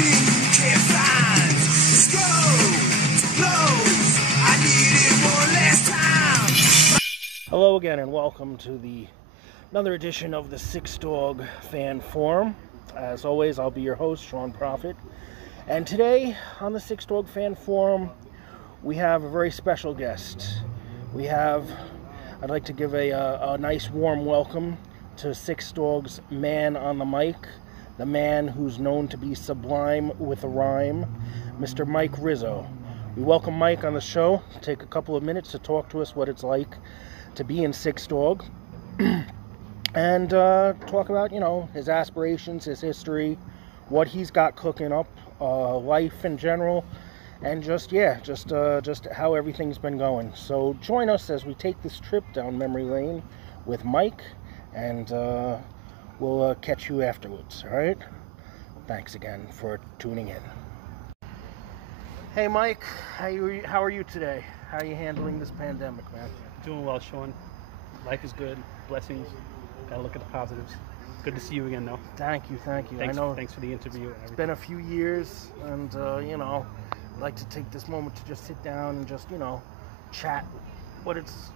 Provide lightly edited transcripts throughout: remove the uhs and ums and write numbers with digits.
thing you can't find. Let's go, blows. I need it one last time. Hello again, and welcome to another edition of the Sixdawg Fan Forum. As always, I'll be your host, Sean Prophet. And today on the Sixdawg Fan Forum, we have a very special guest. I'd like to give a nice warm welcome to Sixdawg's man on the mic, the man who's known to be sublime with a rhyme, Mr. Mike Rizzo. We welcome Mike on the show. Take a couple of minutes to talk to us what it's like to be in Sixdawg and talk about, his aspirations, his history, what he's got cooking up, life in general, and just how everything's been going. So join us as we take this trip down memory lane with Mike, and we'll catch you afterwards, all right? Thanks again for tuning in. Hey Mike, how are you today? How are you handling this pandemic, man? Doing well, Sean. Life is good. Blessings. Gotta look at the positives. Good to see you again, though. Thank you. Thanks for the interview. And it's been a few years, and I'd like to take this moment to just sit down and just chat what it's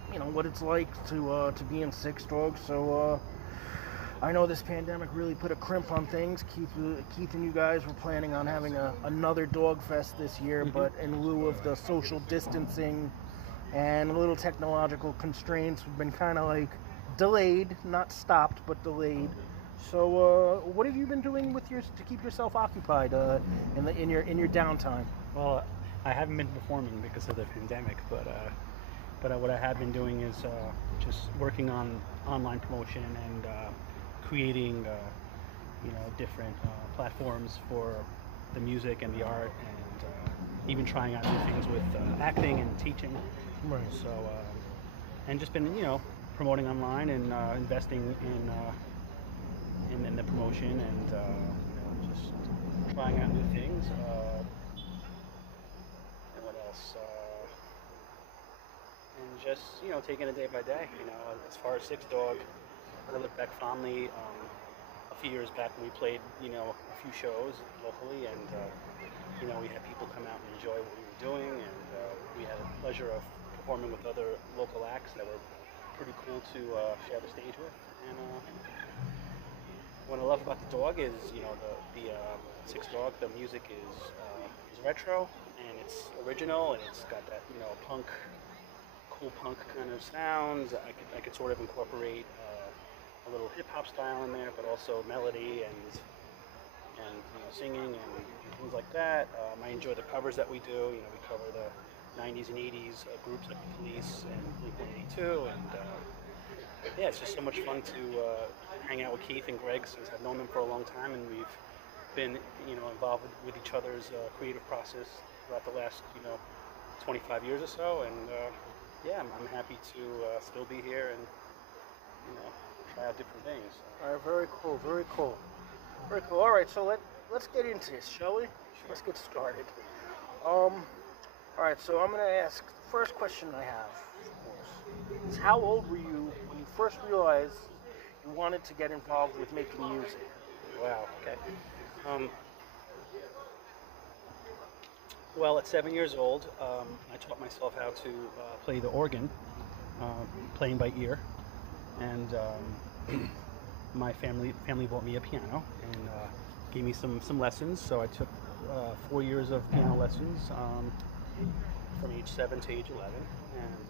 like to be in Sixdawg. So I know this pandemic really put a crimp on things. Keith and you guys were planning on having another dog fest this year, but in lieu of the social distancing and a little technological constraints, we've been kind of like delayed, not stopped, but delayed. So what have you been doing to keep yourself occupied in your downtime? Well, I haven't been performing because of the pandemic, but what I have been doing is just working on online promotion and creating different platforms for the music and the art, and even trying out new things with acting and teaching. Right. So and just been promoting online and investing in the promotion, and just trying out new things. And what else? And just taking it day by day. As far as Sixdawg, I look back fondly. A few years back, when we played a few shows locally, and we had people come out and enjoy what we were doing, and we had the pleasure of performing with other local acts that were pretty cool to share the stage with. And what I love about the dog is, the Sixdawg, the music is retro, and it's original, and it's got that cool punk kind of sounds. I could sort of incorporate a little hip hop style in there, but also melody and singing and things like that. I enjoy the covers that we do. We cover the 90s and 80s groups like the Police and Blink-182, and it's just so much fun to hang out with Keith and Greg, since I've known them for a long time, and we've been involved with each other's creative process throughout the last 25 years or so, and I'm happy to still be here and try out different things. All right, very cool. All right, so let's get into this, shall we? Sure. Let's get started. All right, so I'm going to ask, the first question I have, of course, is how old were you when you first realized you wanted to get involved with making music? Wow, okay. Well, at 7 years old, I taught myself how to play the organ, playing by ear, and my family bought me a piano and gave me some lessons. So I took 4 years of piano lessons from age 7 to age 11, and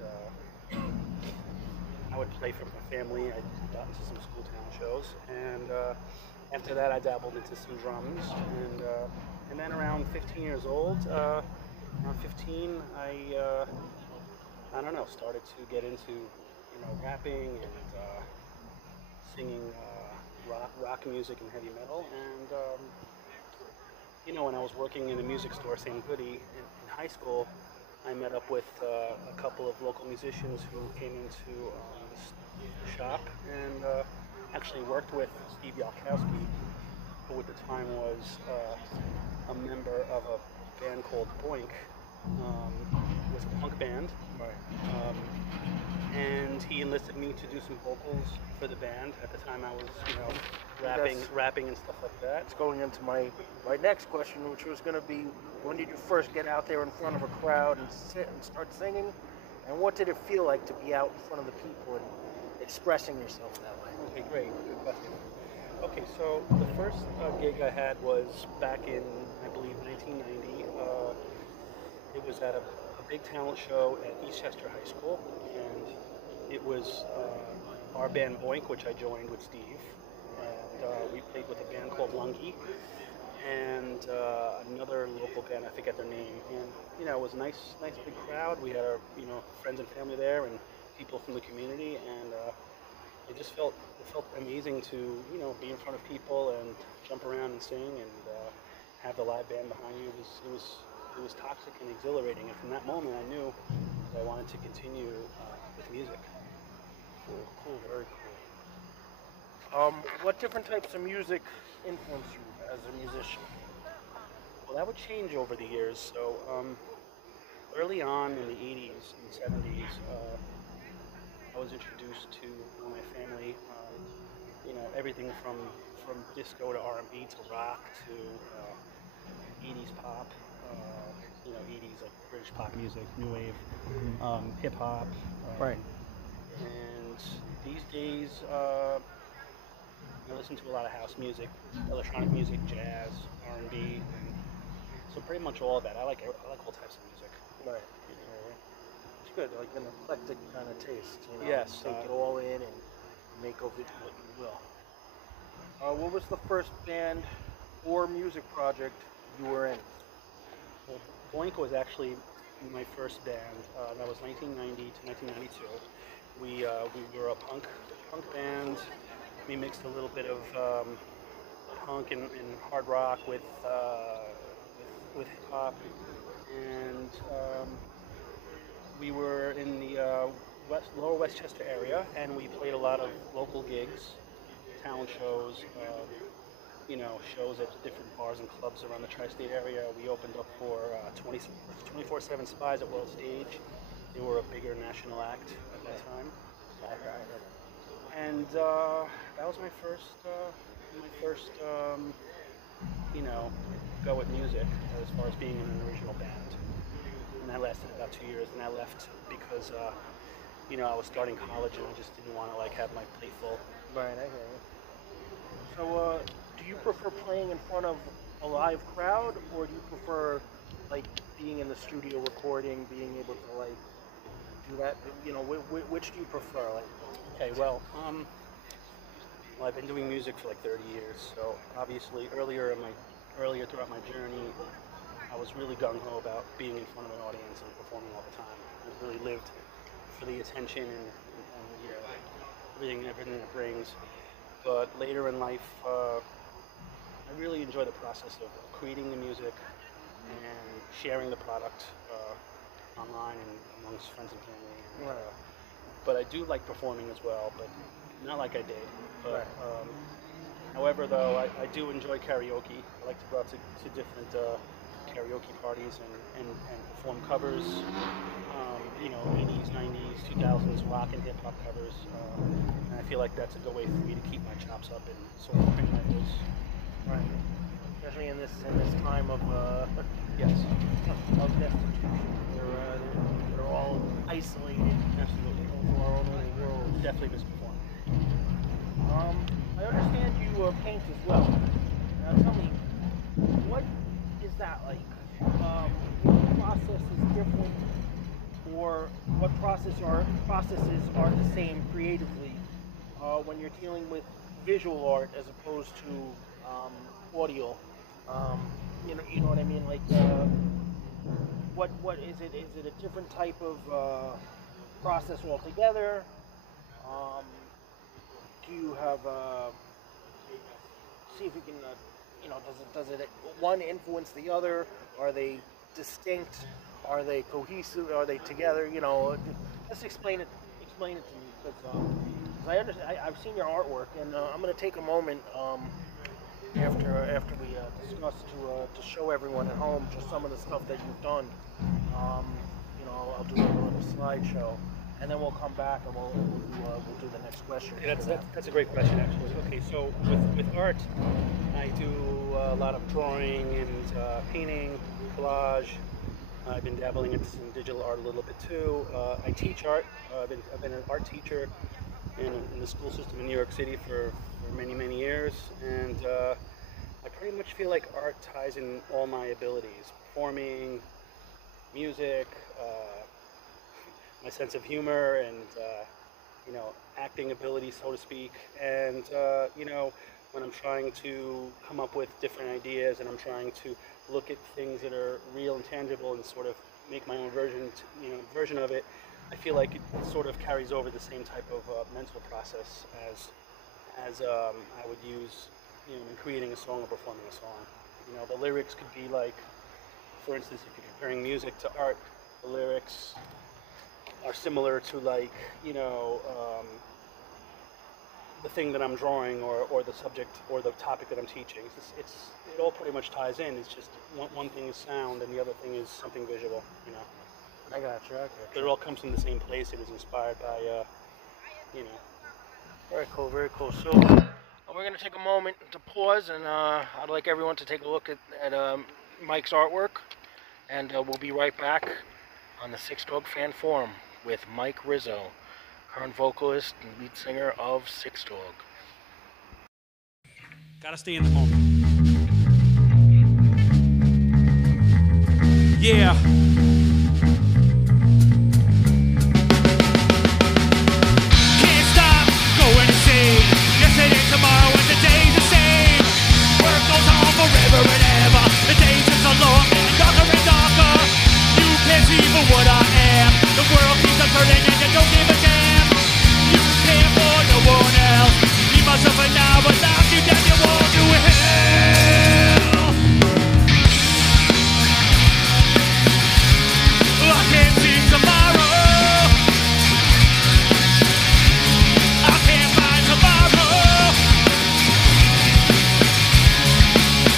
I would play for my family. I got into some school town shows, and after that I dabbled into some drums, and then around 15 years old, around 15, I don't know, started to get into rapping and singing rock music and heavy metal, and when I was working in a music store, Sam Goody, in high school, I met up with a couple of local musicians who came into the shop, and actually worked with Steve Yalkowski, who at the time was a member of a band called Boink, was a punk band. Right. And he enlisted me to do some vocals for the band. At the time, I was, That's- rapping and stuff like that. It's going into my next question, which was going to be, when did you first get out there in front of a crowd and sit and start singing? And what did it feel like to be out in front of the people and expressing yourself that way? Okay, great. Good question. Okay, so the first gig I had was back in, I believe, 1990. It was at a big talent show at Eastchester High School, and it was our band Boink, which I joined with Steve, and we played with a band called Lungy, and another local band, I forget their name, and it was a nice big crowd. We had our friends and family there, and people from the community, and it felt amazing to be in front of people and jump around and sing and have the live band behind you. It was toxic and exhilarating, and from that moment I knew that I wanted to continue with music. Cool, very cool. What different types of music influence you as a musician? Well, that would change over the years. So early on in the 80s and 70s, I was introduced to my family, everything from disco to R&B to rock to 80s pop, 80s like British pop music, new wave, hip hop. Right. And these days, I listen to a lot of house music, electronic music, jazz, R&B, so pretty much all of that. I like all types of music. Right. It's good, like an eclectic kind of taste. Yes. Take it all in and make of it what you will. What was the first band or music project you were in? Well, Boink was actually my first band. That was 1990 to 1992. We were a punk band. We mixed a little bit of punk and hard rock with hip hop, and we were in the lower Westchester area, and we played a lot of local gigs, talent shows, shows at different bars and clubs around the tri-state area. We opened up for 24/7 Spies at World Stage. They were a bigger national act at that time. And that was my first go with music as far as being in an original band. And that lasted about 2 years, and I left because I was starting college and I just didn't want to have my plate full. Right, I hear you. So, do you prefer playing in front of a live crowd, or do you prefer being in the studio recording, being able to do that? Which do you prefer? Okay, well, I've been doing music for 30 years, so obviously earlier throughout my journey, I was really gung-ho about being in front of an audience and performing all the time. I really lived for the attention and everything it brings. But later in life, I really enjoy the process of creating the music and sharing the product online and amongst friends and family. And, but I do like performing as well, but not like I did. But, however, though, I do enjoy karaoke. I like to go out to different karaoke parties and perform covers, 80s, 90s, 2000s rock and hip hop covers. And I feel like that's a good way for me to keep my chops up and sort of bring my voice. Right. Especially in this time of Yes. of destitution, where they're all isolated. Absolutely. Into our own little world. Definitely miss performing. I understand you paint as well. Now tell me, what is that like? What process is different, or what processes are the same creatively when you're dealing with visual art as opposed to audio? You know what I mean? What is it? Is it a different type of process altogether? Do you have see if we can does it one influence the other? Are they distinct? Are they cohesive? Are they together? Just explain it to me, because I understand. I've seen your artwork, and I'm going to take a moment after we discuss to show everyone at home just some of the stuff that you've done. I'll do a little slideshow, and then we'll come back and we'll do the next question. Yeah, that's a great question, actually. Okay, so with art, I do a lot of drawing and painting, collage. I've been dabbling into some digital art a little bit too. I teach art. I've been an art teacher in the school system in New York City for many years, and I pretty much feel like art ties in all my abilities: performing, music, my sense of humor, and acting ability, so to speak. And when I'm trying to come up with different ideas, and I'm trying to look at things that are real and tangible, and sort of make my own version of it, I feel like it sort of carries over the same type of mental process as I would use in creating a song or performing a song. The lyrics could be like, for instance, if you're comparing music to art, the lyrics are similar to like, the thing that I'm drawing or the subject or the topic that I'm teaching. It all pretty much ties in. It's just one thing is sound and the other thing is something visual, I got you. But it all comes from the same place. It is inspired by, Very cool, very cool. So we're going to take a moment to pause, and I'd like everyone to take a look at Mike's artwork, and we'll be right back on the Sixdawg Fan Forum with Mike Rizzo, current vocalist and lead singer of Sixdawg. Gotta stay in the moment. Yeah. Can't stop going insane. Yesterday, tomorrow, and the day's the same. Work goes on forever and ever. The days are so long and darker and darker. You can't see for what I am. The world keeps on turning and you don't give a damn. You care for no one else. Keep myself for now, but now you damn you won't do hell. I can't see tomorrow. I can't find tomorrow.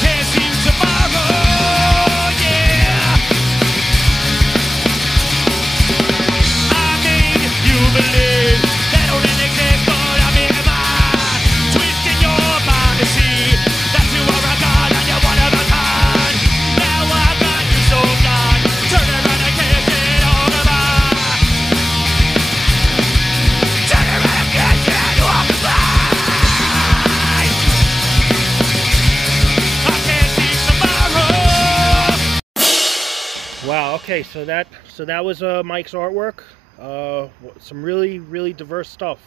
Can't see tomorrow. Yeah. I made you believe that don't exist, but I'm in mine. Twisting your mind to see that you are a god and you're one of a kind. Now I got you so blind. Turn around and kiss it all goodbye. Turn around and kiss it all goodbye. I can't see tomorrow. Wow. Okay. So that was Mike's artwork. Some really diverse stuff,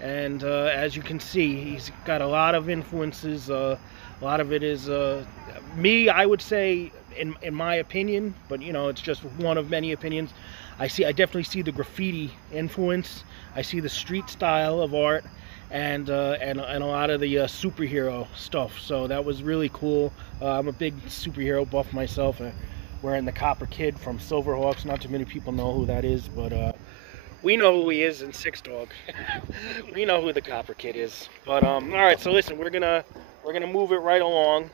and as you can see, he's got a lot of influences. A lot of it is me, I would say, in my opinion, but it's just one of many opinions. I definitely see the graffiti influence. I see the street style of art, and a lot of the superhero stuff. So that was really cool. I'm a big superhero buff myself. Wearing the Copper Kid from Silverhawks. Not too many people know who that is, but we know who he is in Sixdawg. We know who the Copper Kid is. But all right, so listen, we're gonna move it right along,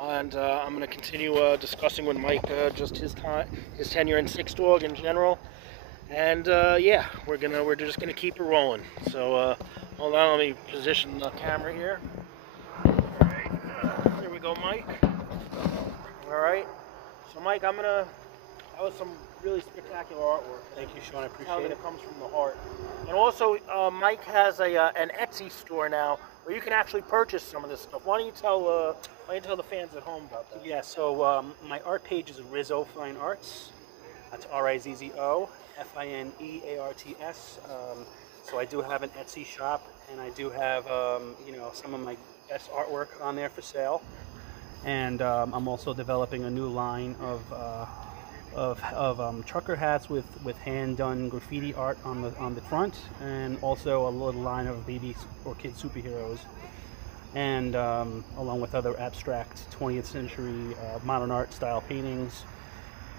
and I'm gonna continue discussing with Mike just his tenure in Sixdawg in general, and yeah, we're just gonna keep it rolling. So hold on, let me position the camera here. All right, there we go, Mike. All right. So Mike, that was some really spectacular artwork. Thank you, Sean. I appreciate How it. it comes from the heart. And also, Mike has an Etsy store now where you can actually purchase some of this stuff. Why don't you tell the fans at home about that? Yeah, so my art page is Rizzo Fine Arts. That's Rizzo Finearts. So I do have an Etsy shop, and I do have some of my best artwork on there for sale. And I'm also developing a new line of trucker hats with hand-done graffiti art on the front, and also a little line of baby or kid superheroes, and along with other abstract 20th century modern art style paintings.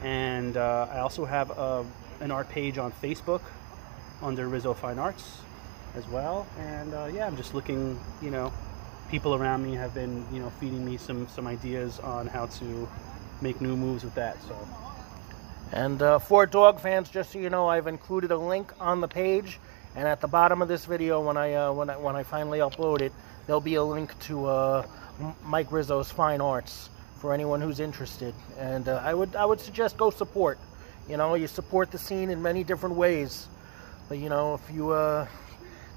And I also have an art page on Facebook under Rizzo Fine Arts as well. And yeah, I'm just looking, people around me have been, feeding me some ideas on how to make new moves with that. So. And for dog fans, just so you know, I've included a link on the page, and at the bottom of this video, when I finally upload it, there'll be a link to Mike Rizzo's Fine Arts for anyone who's interested. And I would suggest go support. You support the scene in many different ways, but if you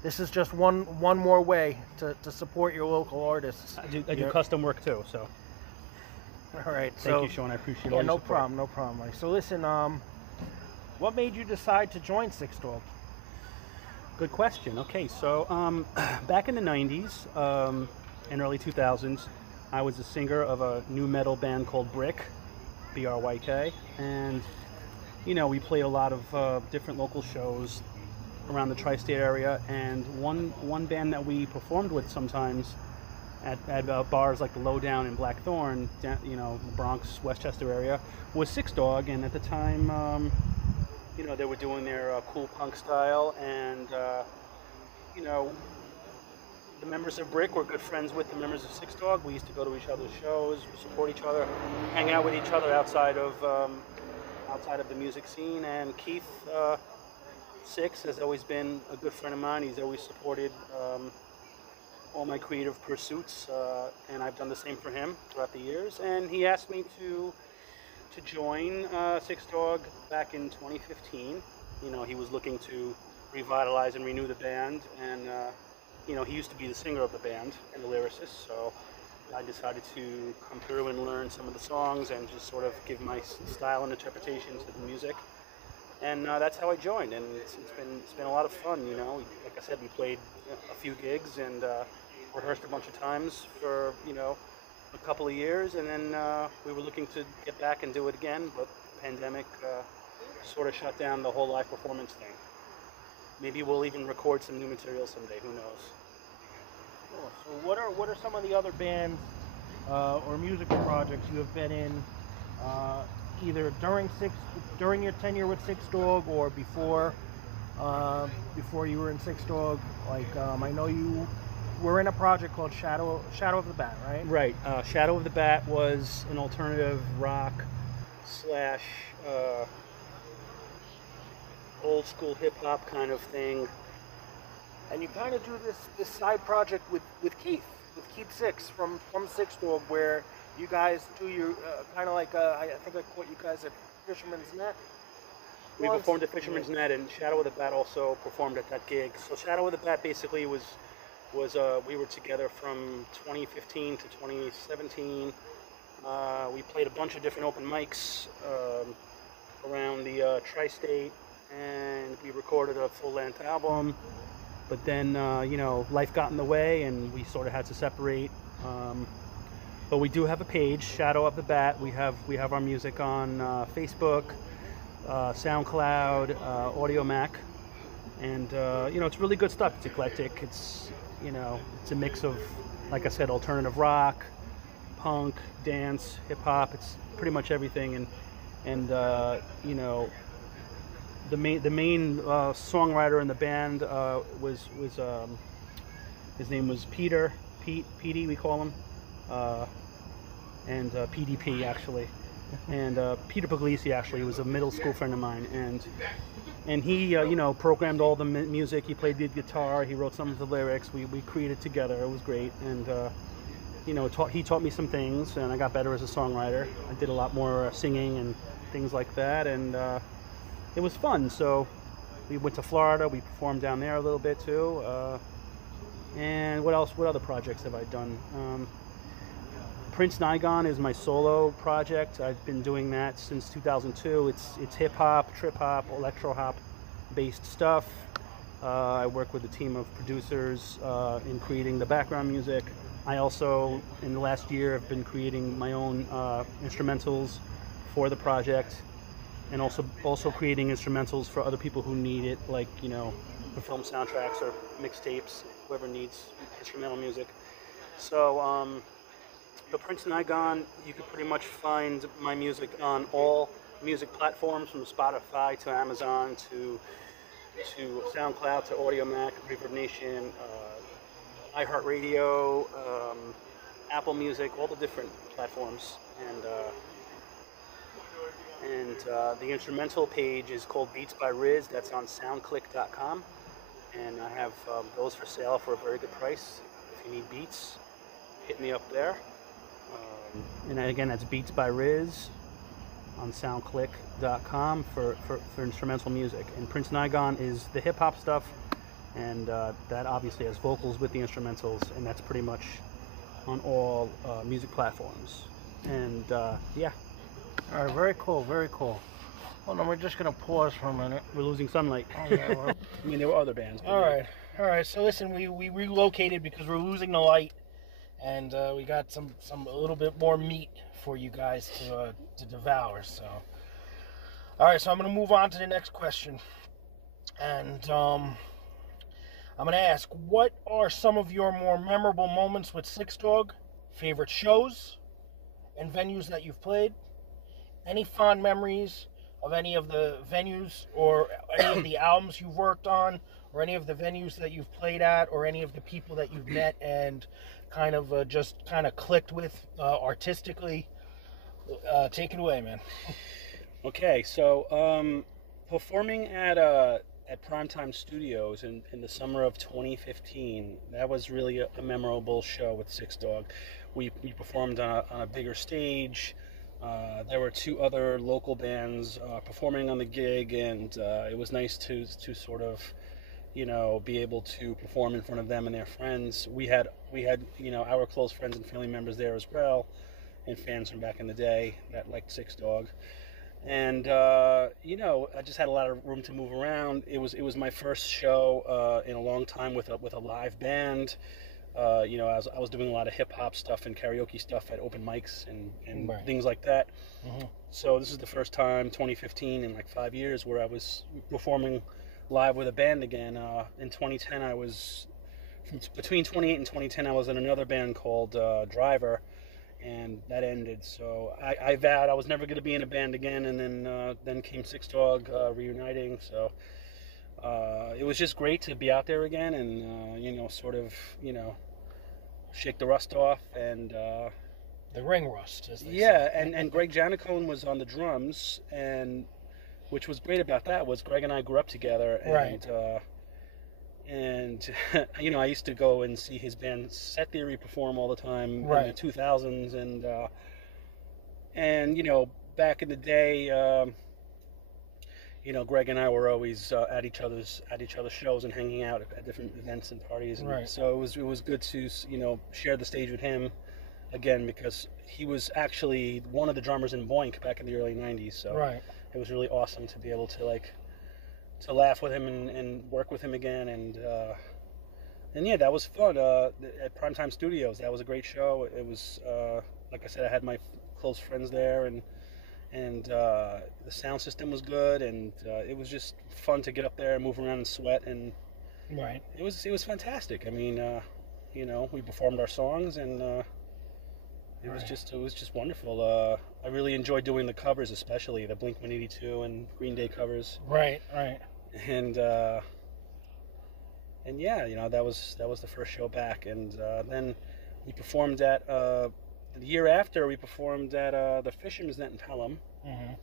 this is just one more way to support your local artists. I do custom work too, so. All right. Thank you, Sean. I appreciate it. Yeah, no problem, Mike. So listen, what made you decide to join Sixdawg? Good question. Okay, so back in the 90s and early 2000s, I was a singer of a new metal band called Brick, B-R-Y-K, and we played a lot of different local shows around the tri-state area, and one band that we performed with sometimes at bars like the Lowdown and Blackthorn, the Bronx, Westchester area, was Sixdawg, and at the time, they were doing their cool punk style, and the members of Brick were good friends with the members of Sixdawg. We used to go to each other's shows, support each other, hang out with each other outside of the music scene. And Keith Six has always been a good friend of mine. He's always supported all my creative pursuits, and I've done the same for him throughout the years. And he asked me to join Sixdawg back in 2015. He was looking to revitalize and renew the band, and he used to be the singer of the band and the lyricist, so I decided to come through and learn some of the songs and just sort of give my style and interpretations to the music. And that's how I joined, and it's been a lot of fun. Like I said, we played a few gigs and rehearsed a bunch of times for a couple of years, and then we were looking to get back and do it again, but the pandemic sort of shut down the whole live performance thing. Maybe we'll even record some new material someday. Who knows? Cool. So what are some of the other bands or music projects you have been in? Either during your tenure with Sixdawg or before you were in Sixdawg. Like I know you were in a project called Shadow of the Bat, right? Right. Shadow of the Bat was an alternative rock / old school hip hop kind of thing. And you kind of do this side project with Keith Six from Sixdawg, where you guys do your kind of like I think I caught you guys at Fisherman's Net. We performed at Fisherman's Net, and Shadow of the Bat also performed at that gig. So Shadow of the Bat basically was we were together from 2015 to 2017. We played a bunch of different open mics around the tri-state, and we recorded a full-length album. But then life got in the way, and we sort of had to separate. But we do have a page, Shadow of the Bat. We have our music on Facebook, SoundCloud, Audio Mac, and it's really good stuff. It's eclectic. It's it's a mix of, like I said, alternative rock, punk, dance, hip hop. It's pretty much everything. And the main songwriter in the band was his name was Petey, we call him. And PDP actually, and Peter Puglisi actually was a middle school friend of mine, and he programmed all the music. He played the guitar, he wrote some of the lyrics. We created together. It was great, and he taught me some things, and I got better as a songwriter. I did a lot more singing and things like that, and it was fun. So we went to Florida. We performed down there a little bit too. And what else? What other projects have I done? Prince Nigon is my solo project. I've been doing that since 2002. It's hip hop, trip hop, electro hop based stuff. I work with a team of producers in creating the background music. I also, in the last year, have been creating my own instrumentals for the project, and also creating instrumentals for other people who need it, like for film soundtracks or mixtapes, whoever needs instrumental music. So. The Prince Nigon, you can pretty much find my music on all music platforms, from Spotify to Amazon to SoundCloud to Audio Mac, Reverb Nation, iHeartRadio, Apple Music, all the different platforms, and the instrumental page is called Beats by Riz. That's on soundclick.com, and I have those for sale for a very good price. If you need beats, hit me up there. And again, that's Beats by Riz on soundclick.com for instrumental music. And Prince Nigon is the hip hop stuff, and that obviously has vocals with the instrumentals, and that's pretty much on all music platforms. And yeah. All right, very cool, very cool. Hold on, we're just gonna pause for a minute. We're losing sunlight. Oh, yeah, I mean, there were other bands. All right. So listen, we relocated because we're losing the light, and we got a little bit more meat for you guys to devour. So, all right. So I'm gonna move on to the next question, and I'm gonna ask, what are some of your more memorable moments with Sixdawg? Favorite shows and venues that you've played? Any fond memories of any of the venues or any of the albums you've worked on, or any of the venues that you've played at, or any of the people that you've met and kind of clicked with artistically? Take it away, man. Okay, so performing at Primetime Studios in the summer of 2015, that was really a memorable show with Sixdawg. We performed on a bigger stage. There were two other local bands performing on the gig, and it was nice to sort of, be able to perform in front of them and their friends. We had our close friends and family members there as well, and fans from back in the day that liked Sixdawg. And I just had a lot of room to move around. It was my first show in a long time with a live band. I was doing a lot of hip hop stuff and karaoke stuff at open mics and Right. things like that. Mm-hmm. So this is the first time, 2015, in like 5 years, where I was performing live with a band again. In 2010, between 2008 and 2010, I was in another band called Driver, and that ended. So I vowed I was never going to be in a band again, and then came Sixdawg reuniting. So it was just great to be out there again, and shake the rust off, and The ring rust, as they yeah, say. and Greg Janicone was on the drums, and which was great about that was Greg and I grew up together, and Right. I used to go and see his band Set Theory perform all the time Right. in the 2000s, and back in the day, Greg and I were always at each other's shows and hanging out at different events and parties, and Right. so it was good to share the stage with him again, because he was actually one of the drummers in Boink back in the early 90s. So Right. it was really awesome to be able to laugh with him and work with him again, and yeah, that was fun. At Primetime Studios, that was a great show. It was like I said, I had my close friends there, and the sound system was good, and it was just fun to get up there and move around and sweat, and Right. it was fantastic. I mean, we performed our songs, and it was just wonderful. I really enjoyed doing the covers, especially the Blink-182 and Green Day covers, Right. and yeah, that was the first show back, and then we performed at the year after we performed at the Fisherman's Net in Pelham. Mm-hmm.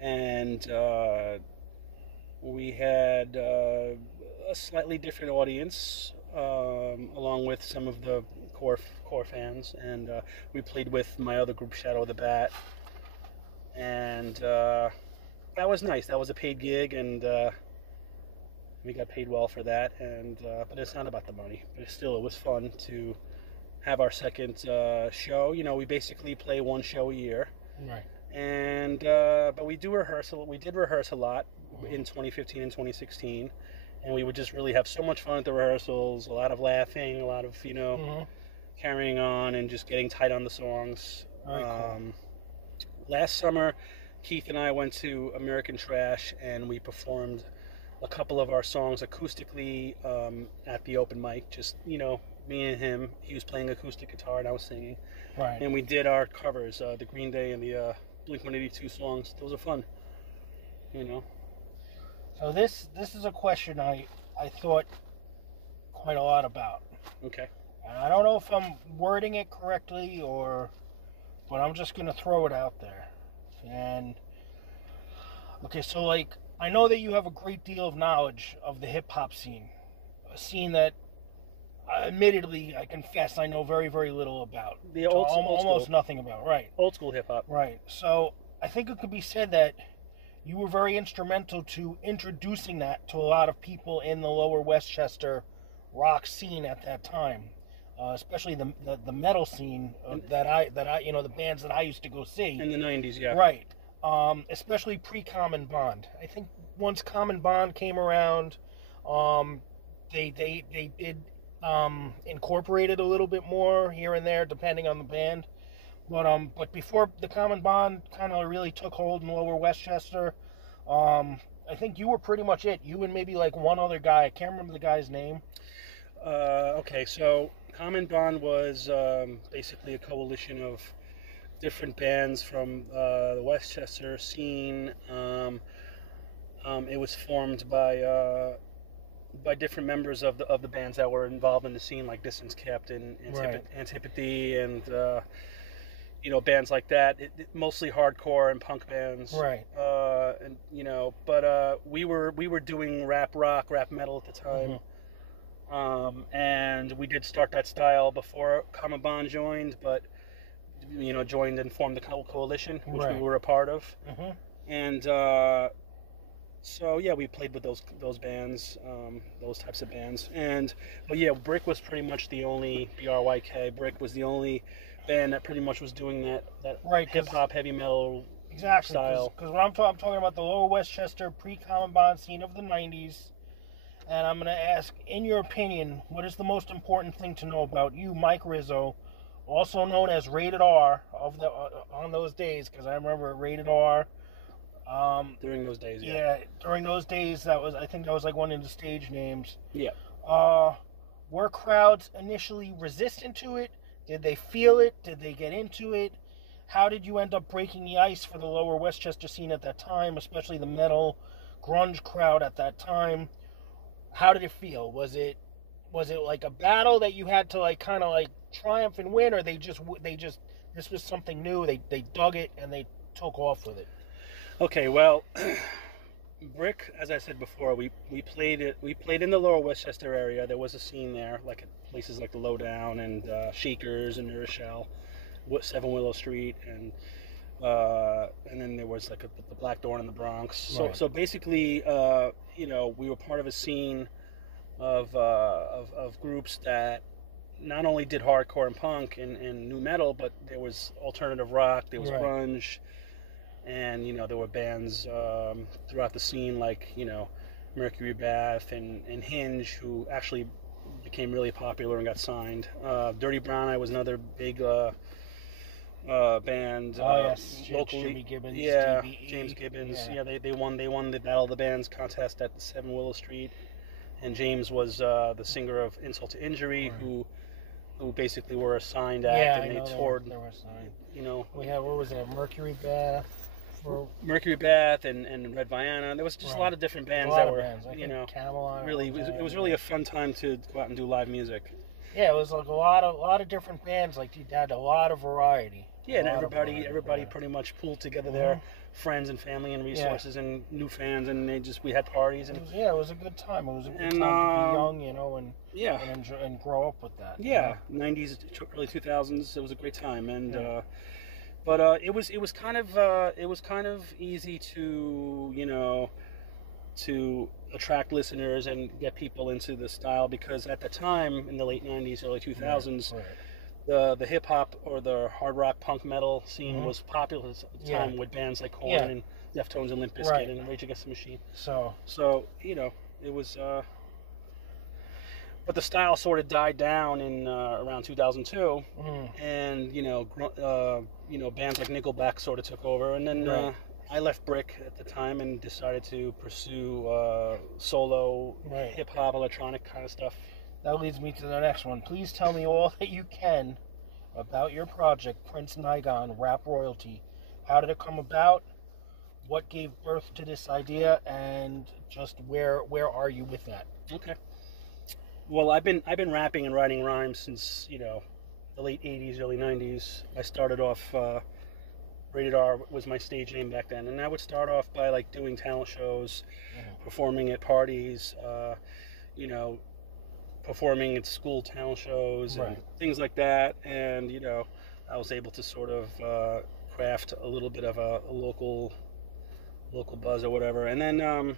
And we had a slightly different audience, along with some of the core fans, and we played with my other group, Shadow of the Bat, and that was nice. That was a paid gig, and we got paid well for that. And but it's not about the money. But it was fun to have our second show. We basically play one show a year. Right. And but we did rehearse a lot in 2015 and 2016, and we would just really have so much fun at the rehearsals, a lot of laughing, a lot of Mm-hmm. carrying on and just getting tight on the songs. Very cool. Last summer, Keith and I went to American Trash, and we performed a couple of our songs acoustically at the open mic, just me and him. He was playing acoustic guitar and I was singing, Right. and we did our covers, the Green Day and the Blink-182 songs. Those are fun, So this is a question I thought quite a lot about. Okay. And I don't know if I'm wording it correctly but I'm just gonna throw it out there. And okay, so like I know that you have a great deal of knowledge of the hip hop scene, a scene that, admittedly, I confess I know very, very little about. The old almost school. Nothing about. Right. Old school hip hop. Right. So I think it could be said that you were very instrumental to introducing that to a lot of people in the Lower Westchester rock scene at that time, especially the metal scene that I the bands that I used to go see In the 90s, yeah. Right. Especially pre-Common Bond. I think once Common Bond came around, they did incorporate it a little bit more here and there, depending on the band. But before the Common Bond kind of really took hold in Lower Westchester, I think you were pretty much it. You and maybe like one other guy. I can't remember the guy's name. Okay, so Common Bond was basically a coalition of different bands from the Westchester scene. It was formed by different members of the bands that were involved in the scene, like Distance Captain, Antipathy, and bands like that. Mostly hardcore and punk bands, right? But we were doing rap metal at the time. And we did start that style before Common Bond joined, but joined and formed the coalition, which we were a part of. And so yeah, we played with those bands, those types of bands. But yeah, Brick was pretty much the only BRYK. Brick was the only band that pretty much was doing that right, hip hop, heavy metal style. Because when I'm talking about the Lower Westchester pre-Common Bond scene of the '90s. And I'm going to ask, in your opinion, what is the most important thing to know about you, Mike Rizzo, also known as Rated R on those days? Because I remember Rated R. During those days, yeah. Yeah, during those days, I think that was like one of the stage names. Yeah. Were crowds initially resistant to it? Did they feel it? Did they get into it? How did you end up breaking the ice for the Lower Westchester scene at that time, especially the metal grunge crowd at that time? How did it feel? Was it like a battle that you had to like kind of like triumph and win, or they just this was something new, they dug it and they took off with it? Okay, well, Brick, as I said before, we played in the Lower Westchester area. There was a scene there, like at places like the Lowdown and Shakers and New Rochelle, 7 Willow Street, and then there was like the Black Dawn in the Bronx. Right. So basically, we were part of a scene of groups that not only did hardcore and punk and new metal, but there was alternative rock, there was grunge, and there were bands throughout the scene like Mercury Bath and Hinge, who actually became really popular and got signed. Dirty Brown Eye was another big band. Yes, locally. Jimmy Gibbons. Yeah, DBE. James Gibbons. Yeah, they won the Battle of the Bands contest at the 7 Willow Street, and James was the singer of Insult to Injury, who basically were a signed act, and they toured. They were signed. We had, what was it, Mercury Bath? Mercury Bath and Red Vienna. There was just a lot of different bands that were, Camelot. Really, it was really a fun time to go out and do live music. Yeah, it was like a lot of different bands. Like you had a lot of variety. Yeah, and everybody pretty much pulled together their friends and family and resources and new fans, and we had parties. And it was a good time. It was a good time to be young, and grow up with that. Yeah, 90s, early 2000s. It was a great time, and but it was kind of easy to to attract listeners and get people into the style, because at the time in the late 90s, early 2000s. The hip hop or the hard rock punk metal scene was popular at the time, with bands like Korn and Deftones and Limp Bizkit and Rage Against the Machine. So it was, but the style sort of died down in around 2002, and bands like Nickelback sort of took over, and then I left Brick at the time and decided to pursue solo hip hop, electronic kind of stuff. That leads me to the next one. Please tell me all that you can about your project, Prince Nigon Rap Royalty. How did it come about? What gave birth to this idea? And just where are you with that? Okay. Well, I've been rapping and writing rhymes since the late '80s, early '90s. I started off. Rated R was my stage name back then, and I would start off by like doing talent shows, performing at parties, performing at school talent shows and things like that. And I was able to sort of craft a little bit of a local buzz or whatever. And then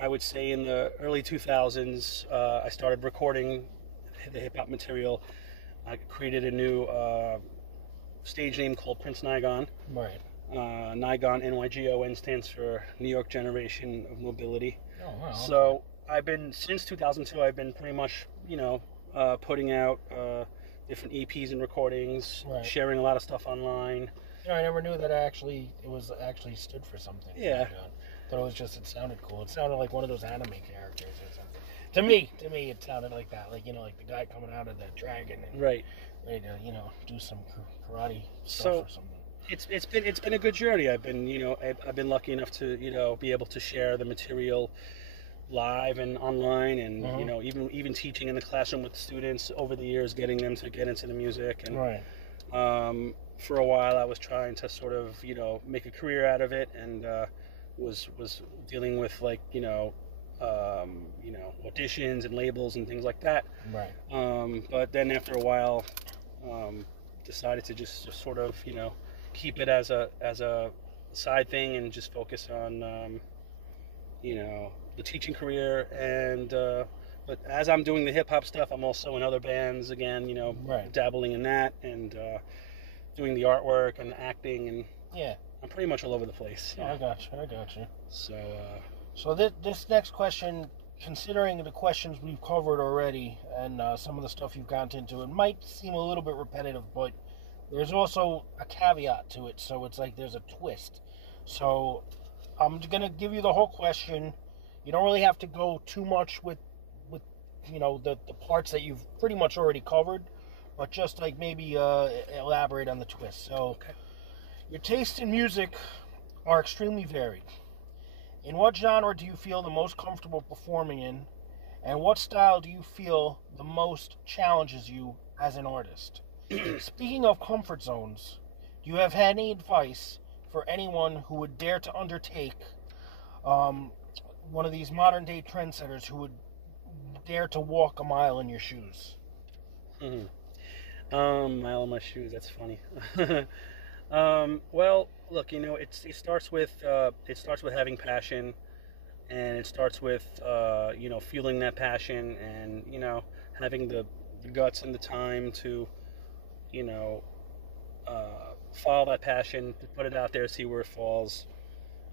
I would say in the early 2000s, I started recording the hip hop material. I created a new stage name called Prince Nygon. Right. Nygon, NYGON, stands for New York Generation of Mobility. Oh, wow. So I've been, since 2002, I've been pretty much, putting out different EPs and recordings, sharing a lot of stuff online. I never knew that it was actually stood for something. Yeah. Thought it sounded cool. It sounded like one of those anime characters or something. To me, it sounded like that. Like, like the guy coming out of the dragon. And ready to, do some karate stuff or something. It's been a good journey. I've been lucky enough to be able to share the material live and online, and even teaching in the classroom with the students over the years, getting them to get into the music. And for a while, I was trying to sort of make a career out of it, and was dealing with like auditions and labels and things like that. But then after a while, decided to just sort of keep it as a side thing and just focus on the teaching career. And but as I'm doing the hip hop stuff, I'm also in other bands again, dabbling in that, and doing the artwork and acting, and I'm pretty much all over the place. I got you. So this next question, considering the questions we've covered already and some of the stuff you've gotten into, it might seem a little bit repetitive, but there's also a caveat to it. So it's like there's a twist. So I'm going to give you the whole question. You don't really have to go too much with the parts that you've pretty much already covered, but just like maybe elaborate on the twist. So your tastes in music are extremely varied. In what genre do you feel the most comfortable performing in, and what style do you feel the most challenges you as an artist? Speaking of comfort zones, do you have any advice for anyone who would dare to undertake one of these modern day trendsetters who would dare to walk a mile in your shoes? Mile in my shoes, that's funny. Well, look, it starts with having passion, and it starts with feeling that passion, and having the guts and the time to follow that passion, to put it out there, see where it falls.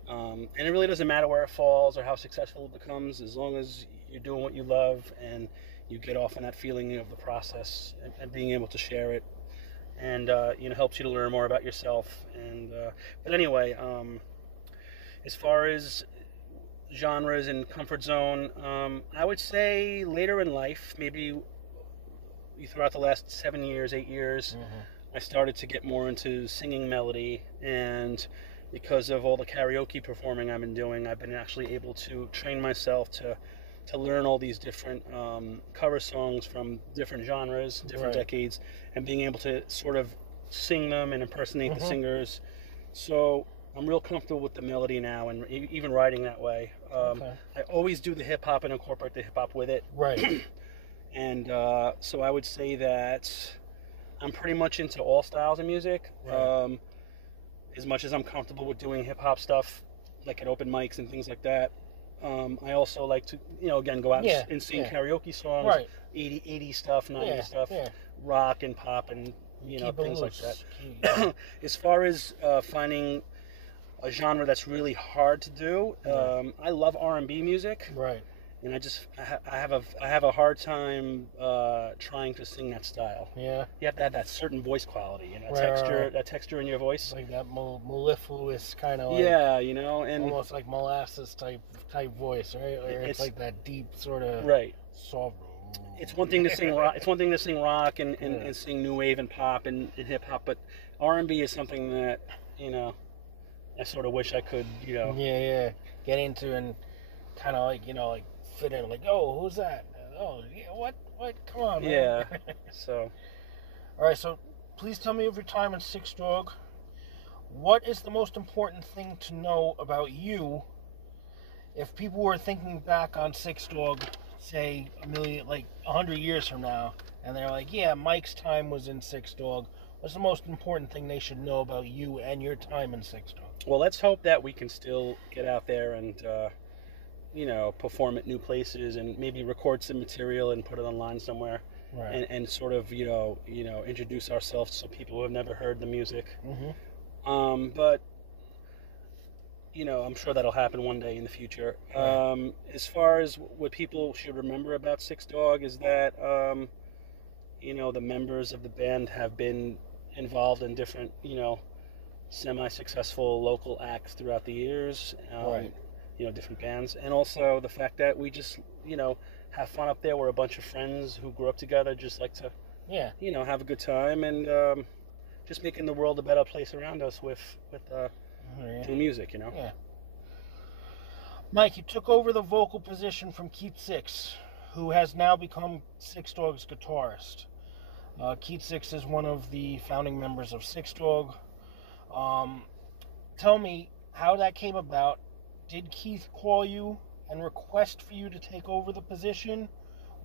And it really doesn't matter where it falls or how successful it becomes, as long as you're doing what you love and you get off on that feeling of the process, and being able to share it. And helps you to learn more about yourself. And but anyway, as far as genres and comfort zone, I would say later in life, maybe throughout the last 7 years, 8 years, I started to get more into singing melody. And because of all the karaoke performing I've been doing, I've been actually able to train myself to learn all these different cover songs from different genres, different decades, and being able to sort of sing them and impersonate the singers. So I'm real comfortable with the melody now, and even writing that way. I always do the hip hop and incorporate the hip hop with it. And so I would say that I'm pretty much into all styles of music. As much as I'm comfortable with doing hip hop stuff, like at open mics and things like that, I also like to, again, go out and sing karaoke songs, 80 stuff, 90 stuff, rock and pop, and things like that. As far as finding a genre that's really hard to do, I love R&B music. And I have a hard time trying to sing that style. You have to have that certain voice quality, that texture in your voice, like that mellifluous kind of, and almost like molasses type voice, right? Or it's like that deep sort of soft. It's one thing to sing rock. It's one thing to sing rock and sing new wave and pop and hip hop, but R&B is something that I sort of wish I could get into and kind of like fit in, like, oh, who's that? oh, yeah, what? Come on, man. Yeah. So. All right, so please tell me of your time in Sixdawg. What is the most important thing to know about you if people were thinking back on Sixdawg, say 100 years from now, and they're like, yeah, Mike's time was in Sixdawg. What's the most important thing they should know about you and your time in Sixdawg? Well, let's hope that we can still get out there and, perform at new places and maybe record some material and put it online somewhere. Right. And sort of, introduce ourselves to people who have never heard the music. Mm-hmm. But, I'm sure that'll happen one day in the future. Right. As far as what people should remember about Sixdawg is that, the members of the band have been involved in different, semi-successful local acts throughout the years. Right. Different bands. And also the fact that we just, have fun up there. We're a bunch of friends who grew up together, just like to, have a good time and just making the world a better place around us with through music, Yeah. Mike, you took over the vocal position from Keith Six, who has now become Sixdawg's guitarist. Keith Six is one of the founding members of Sixdawg. Tell me how that came about. Did Keith call you and request for you to take over the position,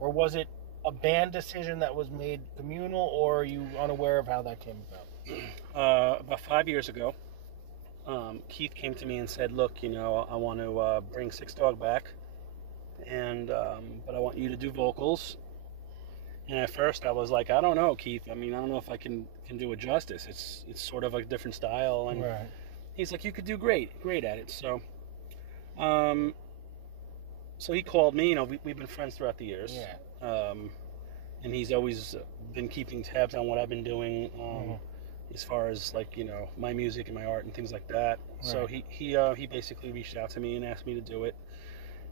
or was it a band decision that was made communal, or are you unaware of how that came about? About 5 years ago, Keith came to me and said, look, I want to bring Sixdawg back, and but I want you to do vocals. And at first I was like, I don't know, Keith. I mean, I don't know if I can do it justice. It's sort of a different style. And right. He's like, you could do great at it. So he called me. We've been friends throughout the years. Yeah. And he's always been keeping tabs on what I've been doing, as far as my music and my art and things like that. Right. So he basically reached out to me and asked me to do it,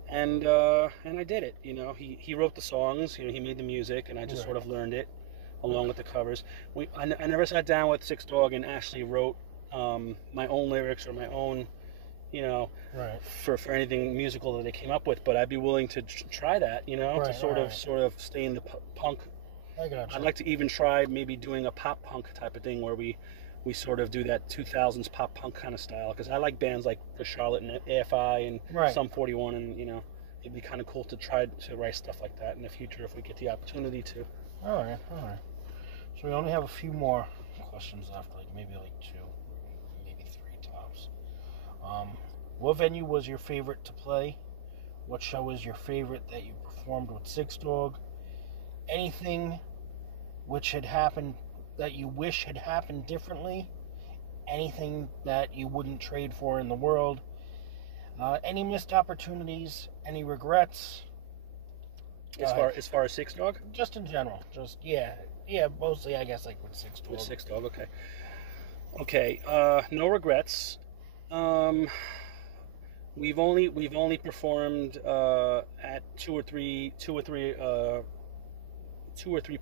and I did it. He wrote the songs. He made the music, and I just sort of learned it along with the covers. I never sat down with Sixdawg and actually wrote my own lyrics or my own. Right. For anything musical that they came up with, but I'd be willing to try that, to sort of stay in the punk. I gotcha. I'd like to even try maybe doing a pop punk type of thing where we sort of do that 2000s pop punk kind of style, because I like bands like the Charlotte and AFI and Sum 41, and it'd be kind of cool to try to write stuff like that in the future if we get the opportunity to. All right. So we only have a few more questions left, maybe 2, maybe 3 tops. What venue was your favorite to play? What show is your favorite that you performed with Sixdawg? Anything which had happened that you wish had happened differently? Anything that you wouldn't trade for in the world? Any missed opportunities? Any regrets? As far as Sixdawg? Just in general. Mostly I guess with Sixdawg. With Sixdawg, okay. No regrets. We've only performed at two or three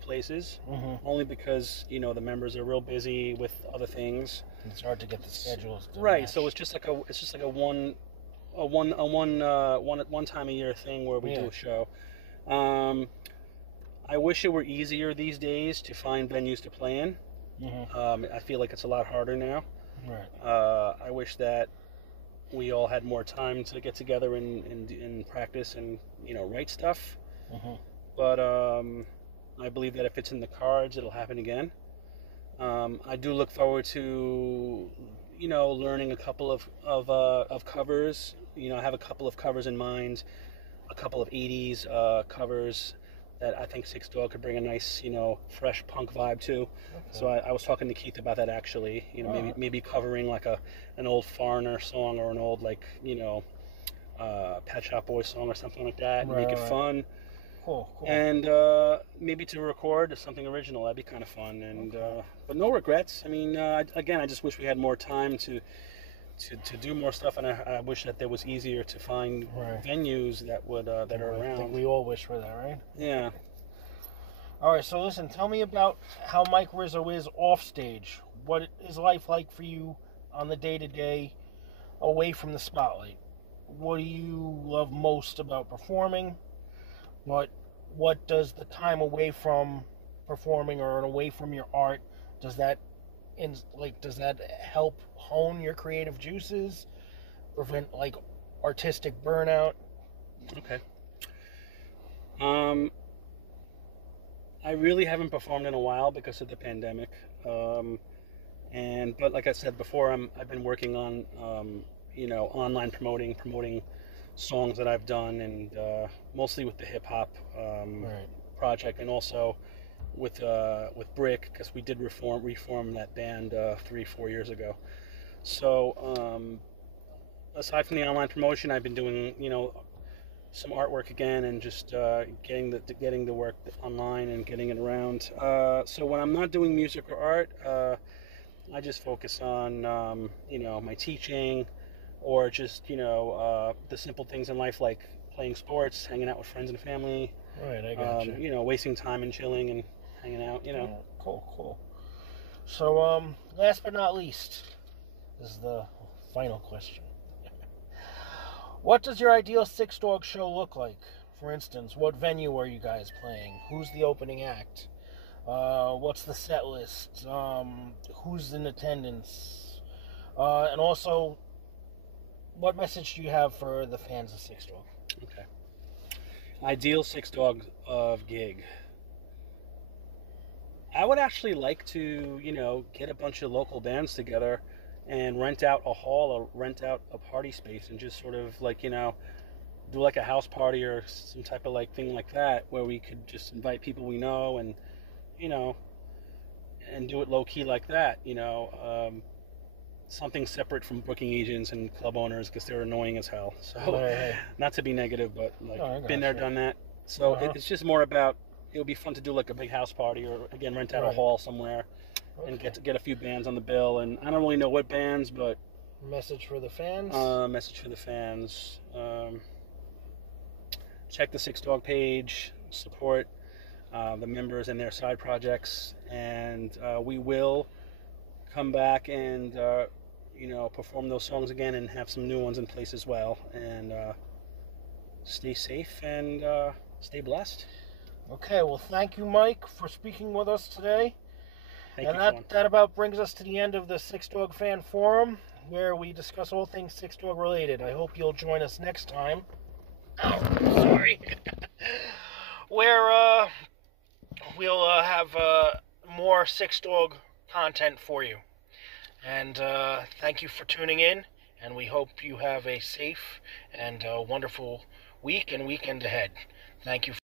places, only because the members are real busy with other things. It's hard to get the schedules to right. match. So it's just like a one time a year thing where we do a show. I wish it were easier these days to find venues to play in. I feel like it's a lot harder now. Right. I wish that we all had more time to get together and practice and write stuff. But I believe that if it's in the cards, it'll happen again. I do look forward to learning a couple of covers. I have a couple of covers in mind, a couple of 80s covers that I think Sixdawg could bring a nice, fresh punk vibe to. Okay. So I was talking to Keith about that actually. Maybe covering like an old Foreigner song or an old Pet Shop Boys song or something like that. Right, make it fun. Cool. And maybe to record something original. That'd be kind of fun. And but no regrets. I mean, again, I just wish we had more time to do more stuff, and I wish that there was easier to find venues that would that are around. I think we all wish for that, right? Yeah. All right, so listen, tell me about how Mike Rizzo is off stage. What is life like for you on the day-to-day, away from the spotlight? What do you love most about performing? What what does the time away from performing or away from your art, does that does that help hone your creative juices, prevent like artistic burnout? Okay. I really haven't performed in a while because of the pandemic. But like I said before, I've been working on online promoting songs that I've done, and mostly with the hip hop Right. project, and also with Brick, because we did reform that band 3-4 years ago. So aside from the online promotion, I've been doing some artwork again, and just getting the work online and getting it around. So when I'm not doing music or art, I just focus on my teaching, or just the simple things in life, like playing sports, hanging out with friends and family. Right, I got you. Wasting time and chilling and hanging out. Yeah, cool. So, last but not least, this is the final question. What does your ideal Sixdawg show look like? For instance, what venue are you guys playing? Who's the opening act? What's the set list? Who's in attendance? And also, what message do you have for the fans of Sixdawg? Okay. Ideal Sixdawg gig. I would actually like to, get a bunch of local bands together and rent out a hall or rent out a party space, and just sort of do like a house party or some type of thing like that, where we could just invite people we know, and and do it low key like that. Something separate from booking agents and club owners, because they're annoying as hell. So Right. not to be negative, but I been there, gotcha. done that. So Uh-huh. it's just more about, it would be fun to do like a big house party, or again rent out a Right. hall somewhere, and Okay. get a few bands on the bill. And I don't really know what bands, but Message for the fans? message for the fans. Check the Sixdawg page, support the members and their side projects, and we will come back and perform those songs again, and have some new ones in place as well. And stay safe and stay blessed. Okay, well, thank you, Mike, for speaking with us today. Thank And you, Sean. that about brings us to the end of the Sixdawg Fan Forum, where we discuss all things Sixdawg related. I hope you'll join us next time. Oh, sorry. Where we'll have more Sixdawg content for you. And thank you for tuning in, and we hope you have a safe and wonderful week and weekend ahead. Thank you.